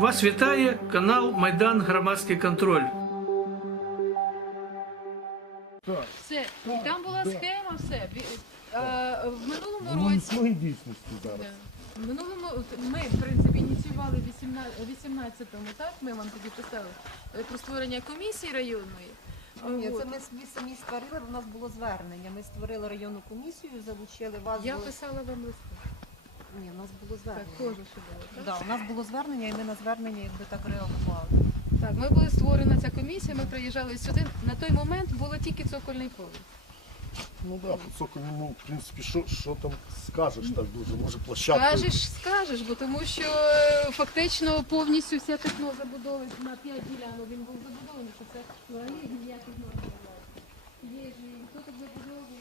Вас вітає канал Майдан Громадський контроль. Все, і там була схема, все. Е, В минулому Ну, році дійсності зараз. В минулому ми, в принципі, ініціювали в 18-му, так? Ми вам тоді писали е, про створення комісії районної. Ні, це ми самі самі створили, у нас було звернення. Ми створили районну комісію, залучили вас. Я до- писала вам листа. Ні, у нас було Так, звернення. кожу що було. Так? Да, у нас було звернення, і ми на звернення якби так реагували. так, ми були створена ця комісія, ми приїжджали сюди. На той момент було тільки цокольний поверх. Ну так, да, по ну, в принципі, що, що там скажеш так дуже? Може площадка. Скажеш, скажеш, бо тому що е, фактично повністю вся техно забудови на 5 ділянок він був забудований, що це взагалі ніяких норм немає. Є ж і хто тут забудовує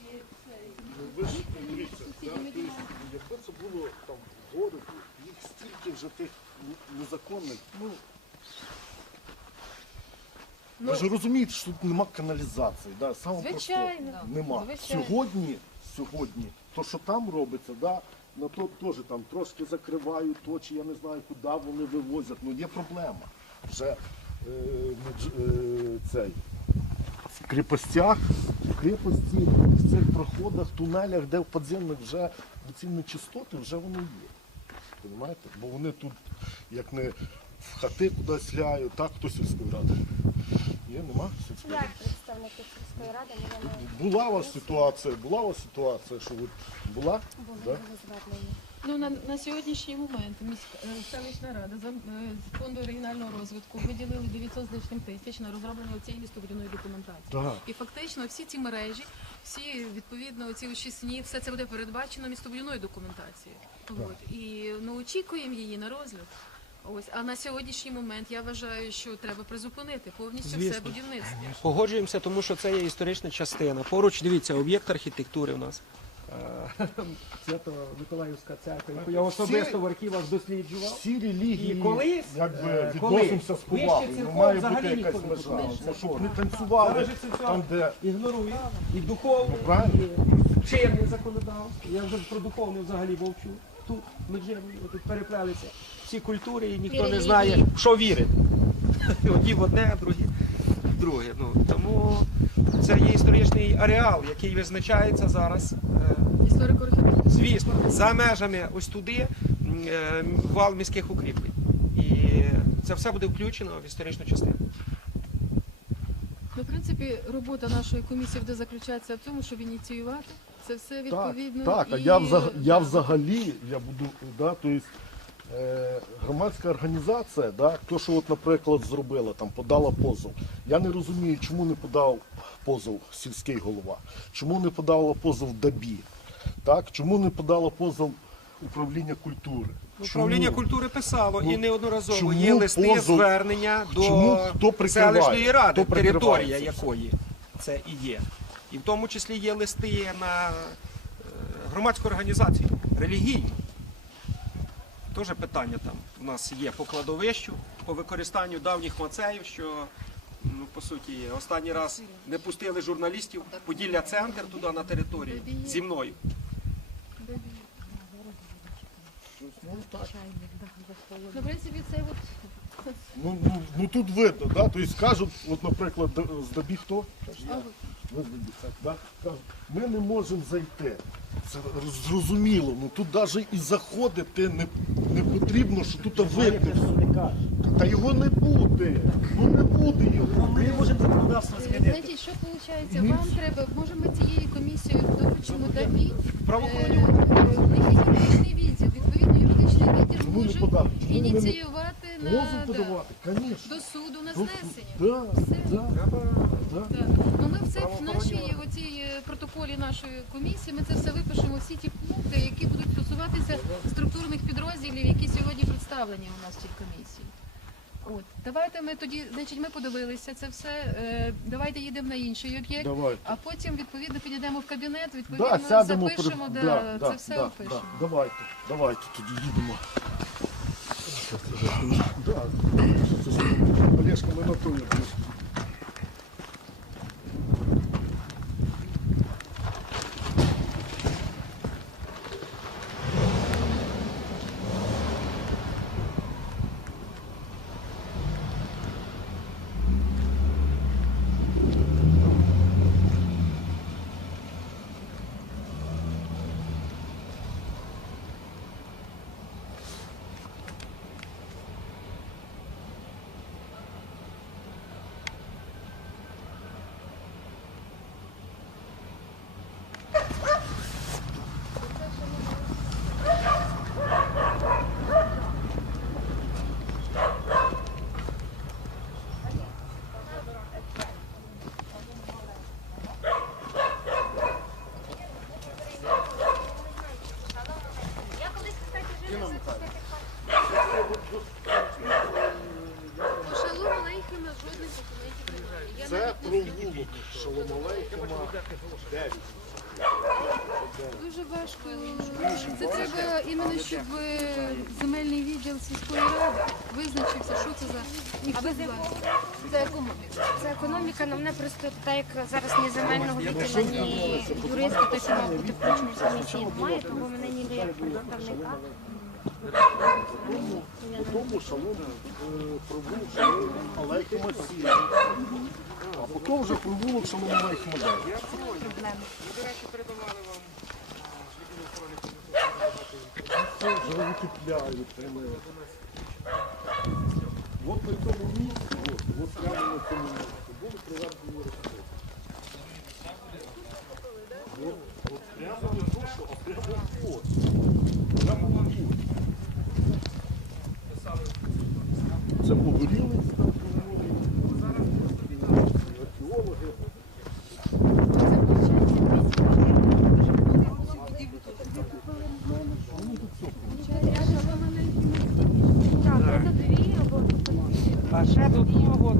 ви ж Їх дивіться, сусідніми да, ділянками. тобто, якби це було там в городі, їх стільки вже тих незаконних. Ну, Ну, ви ж розумієте, що тут нема каналізації. Да? Саме Звичайно. просто нема. Звичайно. Сьогодні, сьогодні, то, що там робиться, да, на то теж там трошки закривають, то чи я не знаю, куди вони вивозять. Ну є проблема. Вже е, е, цей в крепостях, в крепості, в цих проходах, тунелях, де в підземних вже ці нечистоти, вже вони є. Понимаєте? Бо вони тут, як не в хати кудись ляють, так хтось сільської ради. Є, нема сільської ради. Як представники сільської ради ми не Була у вас ситуація, була у вас ситуація, що от була? були Да? були звернені. Ну на, на сьогоднішній момент міська е, селищна рада за е, з фонду регіонального розвитку виділили 900 з лишнім тисяч на розроблення цієї містобудівної документації. Так. І фактично всі ці мережі, всі відповідно ці очисні, все це буде передбачено містобудівною документацією. От. І ну очікуємо її на розгляд. Ось, а на сьогоднішній момент я вважаю, що треба призупинити повністю все Звісно. будівництво. Погоджуємося, тому що це є історична частина. Поруч дивіться, об'єкт архітектури у нас. Е, Свято-Миколаївська церква, яку я особисто в архівах досліджував. Всі релігії І колись, якби, е, відносимося з повагою. вище Ну, церков має взагалі бути ніхто якась не межа. Ну, щоб не танцювали Зараз же це там, де ігнорують. І духовне, Ну, правильно. і чинне законодавство. Я вже про духовне взагалі мовчу. Тут ми живемо, тут переплелися всі культури, і ніхто не знає, в що вірити. Одні в одне, а другі в друге. Ну, тому це є історичний ареал, який визначається зараз. е. Звісно, за межами ось туди е, вал міських укріплень. І це все буде включено в історичну частину. Ну, в принципі, робота нашої комісії буде заключатися в тому, щоб ініціювати це все відповідно. Так, так. А і- я, взаг... я взагалі я буду, да, то есть, е, громадська організація, да, то, що, от, наприклад, зробила, там, подала позов. Я не розумію, чому не подав позов сільський голова, чому не подала позов ДАБІ, так? чому не подала позов управління культури. Управління Чому? культури писало і Ну, неодноразово чому є листи позов- звернення до чому хто селищної ради, Хто територія якої це і є. І в тому числі є листи на е, громадську організацію, релігійну. Теж питання там у нас є по кладовищу, по використанню давніх мацеїв, що ну, по суті останній раз не пустили журналістів Поділля центр туди на територію зі мною. Ну, в принципі, це от Ну, ну, ну тут видно, да? тобто кажуть, от, наприклад, з ДАБІ хто? Ми не можемо зайти. Це зрозуміло, ну тут навіть і заходити не, не потрібно, що тут видно. Та його не буде. Ну не буде його. Ми не можемо законодавство змінити. знаєте, що виходить? Вам треба, може ми цією комісією доручимо ДАБІ, Правоохоронні Е, юридичний відділ, відповідно юридичний відділ Чому не може подати? Чому не- ініціювати на да, подавати, звісно. до суду на Ну, знесення. Да, Все. да, да. Так. Ну ми все в нашій оцій е, протоколі нашої комісії. Ми це все випишемо. Всі ті пункти, які будуть стосуватися структурних підрозділів, які сьогодні представлені у нас в цій комісії. От давайте ми тоді, значить, ми подивилися це все. Е, давайте їдемо на інший об'єкт. Давайте. А потім відповідно підійдемо в кабінет, відповідно Да, сядемо запишемо, при- да, це все да, опишемо. Да. Давайте, давайте тоді їдемо. Да. Олешка, ми на той. По шалу Алейхема жодних документів немає. Я Це навіть не знаю. провулок Шоломалейхема 9. Дуже важко. Це треба іменно, щоб е, земельний відділ сільської ради визначився, що це за ніхто з вас. Це економіка. Це економіка, але мене просто так як зараз ні земельного відділу, ні юриста, той, що мав бути включений в комісії, немає, тому мене ніби як представника. По тому шалом е, провулок Алейхема 7. А потім вже провулок Шолом Алейхема 9. Це вже вони. От на цьому місці, от, от прямо на цьому місці, були приведені розходи. От, от прямо не то, а прямо от. Прямо на. Це погоріли археологи. Так, це дві або А ще до того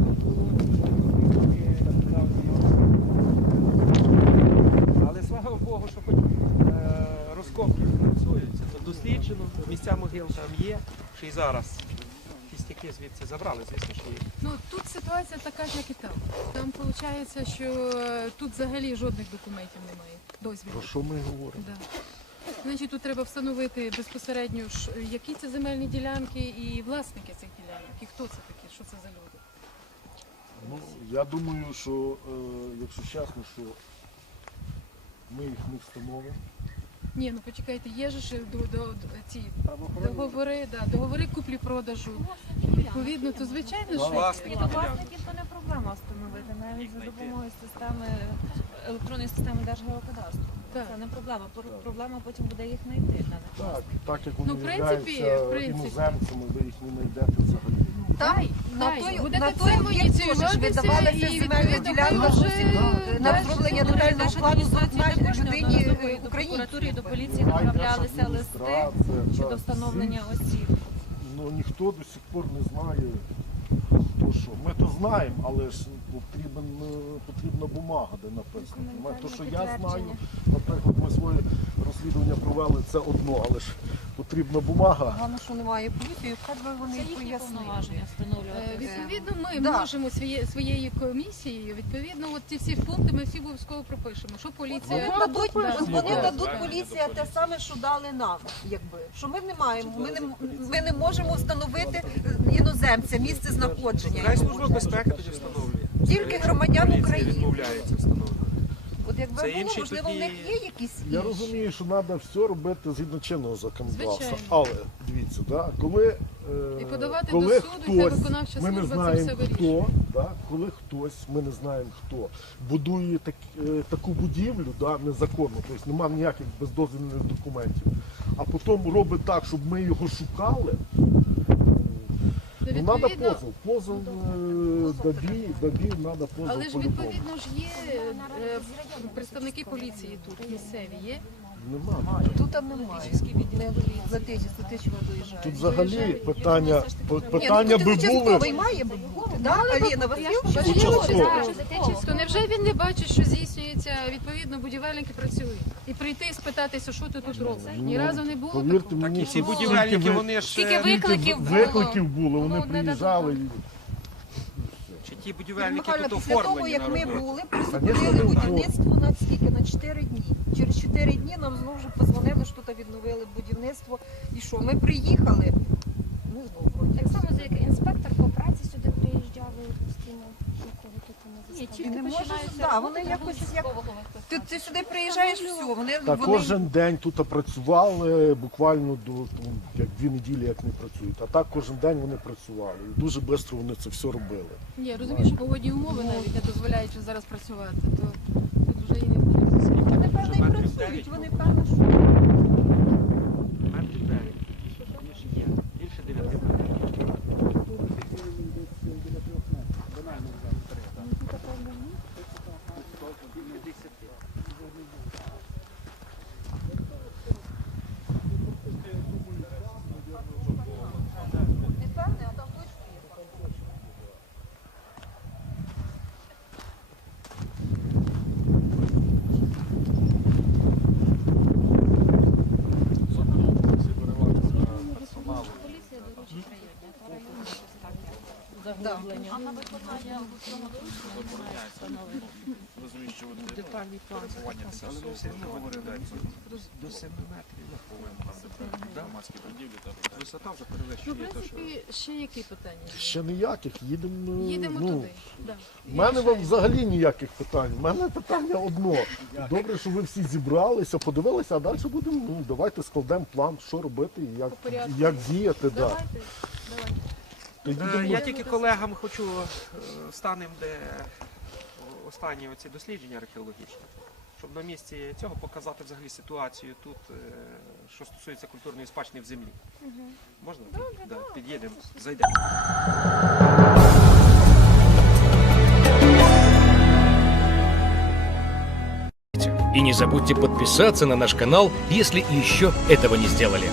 але слава Богу, що хоч е, розкопки фінансуються, то досліджено, місця могил там є, що і зараз кістяки звідси забрали, звісно, що є. Ну тут ситуація така ж, як і там. Там виходить, що е, тут взагалі жодних документів немає. Дозвілів. Про що ми говоримо? Да. Значить, тут треба встановити безпосередньо, ш- які це земельні ділянки і власники цих ділянок, і хто це такі, що це за люди. Ну, я думаю, що е, якщо чесно, що ми їх не встановимо. Ні, ну почекайте, є ж до, до, до- ці договори, да, договори куплі-продажу. Відповідно, то звичайно, що Власники то власників то не проблема встановити, навіть за допомогою системи електронної системи Держгеокадастру. Так. Це не проблема. Пор- Проблема потім буде їх знайти Так, так як Ну, вони в принципі, являються в принципі. іноземцями, ви їх не знайдете взагалі. Тай, На той, на той само об'єкт теж ж видавалася земельна ділянка зовсім на розроблення детального плану адміністрація людині е, до поліції направлялися листи щодо встановлення осіб. Ну ніхто до сих пор не знає, хто що. Ми то знаємо, але ж потрібен, е, потрібна бумага, де написано. То, що я знаю, наприклад, ми своє розслідування провели, це одно, але ж потрібна бумага. Погано, що немає поліції, хай би вони Це їхні пояснили. повноваження Е, встановлювати. Відповідно, ми Да. можемо своє, своєю комісією, відповідно, от ці всі пункти ми всі обов'язково пропишемо. Що поліція Вони дадуть, Да, вони дадуть поліція те саме, що дали нам, якби. Що ми не маємо, ми не, ми не можемо встановити е, іноземця, місце знаходження. Хай його. служба безпеки тоді встановлює. Тільки громадян України. відмовляється встановлювати. От якби Це було, інші можливо, тоді- в них є якісь Я розумію, що треба все робити згідно чинного законодавства. Звичайно. Але дивіться, да, коли, е, І подавати коли до суду, і хай хтось, виконавча ми не служба це знаємо все вирішує. хто, да, коли хтось, ми не знаємо хто, будує так, е, таку будівлю да, незаконно, тобто немає ніяких бездозвільних документів, а потім робить так, щоб ми його шукали. Ну, Ну, треба відповідно, позов. Позов е, добі, треба позов але ж по-любому. відповідно ж є е, представники поліції тут, місцеві є. Нема. Тут там немає. Не за тисяч, за тисяч доїжджає. Тут взагалі питання, питання ну, би тут були. участковий має би бути, да? Аліна? То невже він не бачить, що здійснюється, відповідно, будівельники працюють? І прийти і спитатися, що ти тут робиш? Ні разу не було Повірте такого. мені, Так і всі будівельники, вони ж Скільки е, Викликів було. викликів було, вони Ну, приїжджали. Ті будівельники Михайло, тут після того, оформлені як на ми роботу. були, призупинили будівництво на скільки? На 4 дні. Через 4 дні нам знову ж позвонили, що тут відновили будівництво. І що, ми приїхали. Ми знову вроді. Так само, як інспектор по праці сюди приїжджали постійно, нікого тут не Ні, тільки не починаються да, вони якось як- Ти, ти сюди приїжджаєш, все, вони, Та вони кожен день тут працювали буквально до там, як дві неділі, як не працюють. А так кожен день вони працювали. І дуже швидко вони це все робили. Ні, розумію, що погодні умови навіть не дозволяють зараз працювати, то тут вже і не буде. вони певно і працюють, вони певно, що. Метрів дев'ять. Більше є. Більше дев'яти метрів. Заглиблення. А на виконання у цьому Детальний план. Але ми все одно говорили до 7 метрів. Да. Висота вже Ну, в перевищує те, що... принципі, ще які питання? Ще ніяких, їдемо. Їдемо ну, туди. Да. У мене вам взагалі ніяких питань. У мене питання одно. Добре, що ви всі зібралися, подивилися, а далі будемо. Ну давайте складемо план, що робити і як, діяти. Да. Давайте, Е, Я тільки колегам хочу е, станем, де останні оці дослідження археологічні, щоб на місці цього показати взагалі ситуацію тут, е, що стосується культурної спадщини в землі. Можна? Да, Під'їдемо, зайдемо. И не забудьте подписаться на наш канал, если еще этого не сделали.